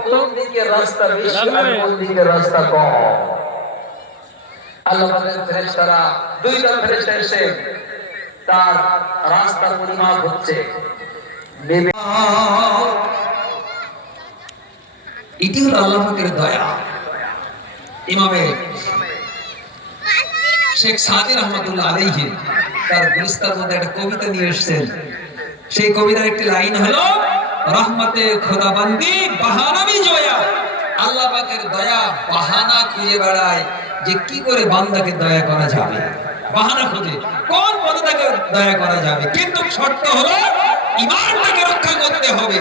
কোন দিকের রাস্তা বেশি আর কোন দিকের রাস্তা কম। আল্লাহ পাকের ফেরেশতারা দুই ফেরেশতা এসে তার রাস্তা পরিমাপ হচ্ছে। এটি হলো আল্লাহ পাকের দয়া। ইমামে শেখ সাদি রহমতুল্লাহ আলাইহি তার গুলিস্তার মধ্যে একটা কবিতা নিয়ে এসেছেন। সেই কবিতার একটি লাইন হলো রহমতে খোদাবন্দি জয়া আল্লাহ পাকের দয়া বাহানা খুঁজে বেড়ায় যে কি করে বান্দাকে দয়া করা যাবে। বাহানা খুঁজে। কোন তাকে দয়া করা যাবে? কিন্তু শর্ত হলো ইমানটাকে রক্ষা করতে হবে।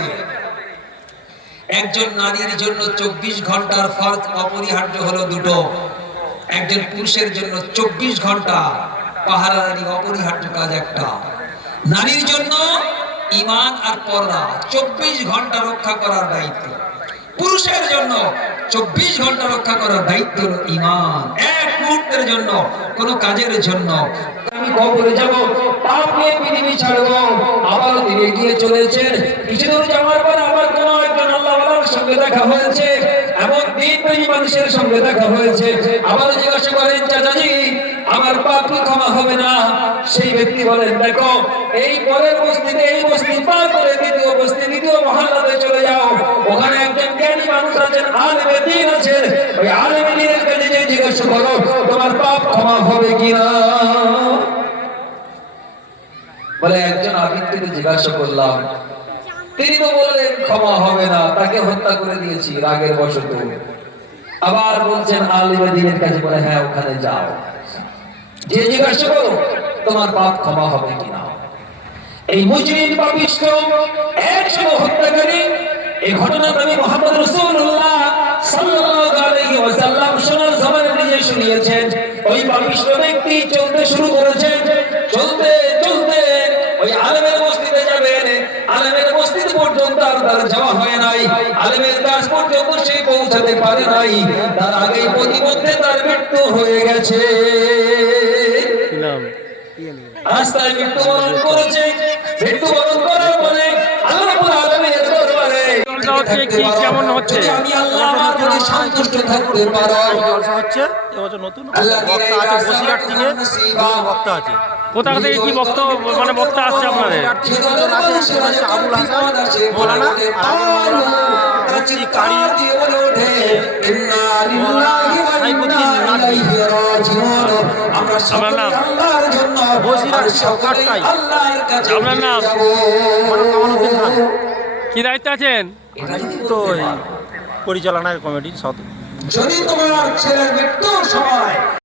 একজন নারীর জন্য চব্বিশ ঘণ্টার ফরজ অপরিহার্য হলো দুটো। একজন পুরুষের জন্য চব্বিশ ঘণ্টা পাহারাদারি অপরিহার্য কাজ একটা। নারীর জন্য ইমান আর পর্দা, চব্বিশ ঘণ্টা রক্ষা করার দায়িত্ব। পুরুষের জন্য চব্বিশ ঘণ্টা রক্ষা করার দায়িত্ব ইমান এক মুহূর্তের জন্য, কোন কাজের জন্য। এমন আবার আমার পাপ ক্ষমা হবে না? সেই ব্যক্তি বলেন, দেখো, এই পরের বস্তিতে এই বস্তি পার করে দ্বিতীয় বস্তি দ্বিতীয় মহল্লাতে চলে যাও ওখানে একজন জ্ঞানী আবার বলছেন কাছে বলে হ্যাঁ ওখানে যাও। যে জিজ্ঞাসা করো, তোমার পাপ ক্ষমা হবে কিনা? এই মুজরিম পাপিষ্ট একশো হত্যাকারী, এই ঘটনা নবী মোহাম্মদ রাসূলুল্লাহ সাল্লাল্লাহু আলাইহি ওয়াসাল্লাম শোনার জমানে নিজে শুনিয়েছেন ওই পাপিষ্ট ব্যক্তি চলতে শুরু করেছেন। চলতে চলতে ওই আলেমের বস্তিতে যাবেন। আলেমের বস্তিতে পর্যন্ত আর তার যাওয়া হয় নাই। আলেমের কাছ পর্যন্ত সে পৌঁছাতে পারে নাই। তার আগেই প্রতিমধ্যে তার মৃত্যু হয়ে গেছে। রাস্তায় মৃত্যুবরণ করেছে। হচ্ছে কি কেমন হচ্ছে? আমি আল্লাহ আমার প্রতি সন্তুষ্ট থাকতে পারো। জলসা হচ্ছে? এবছর নতুন বক্তা আছে বসিরহাট থেকে বক্তা আছে। কোথা থেকে কি বক্তব্য মানে বক্তা আসছে আপনাদের? আছে। আবুল হাসান মৌলানা কারি নাম? বসিরহাট সরকারটাই। আপনার। কি দায়িত্ব আছেন? তো এই পরিচালনার কমিটির সদ যদি তোমার ছেলের মৃত্যুর সময়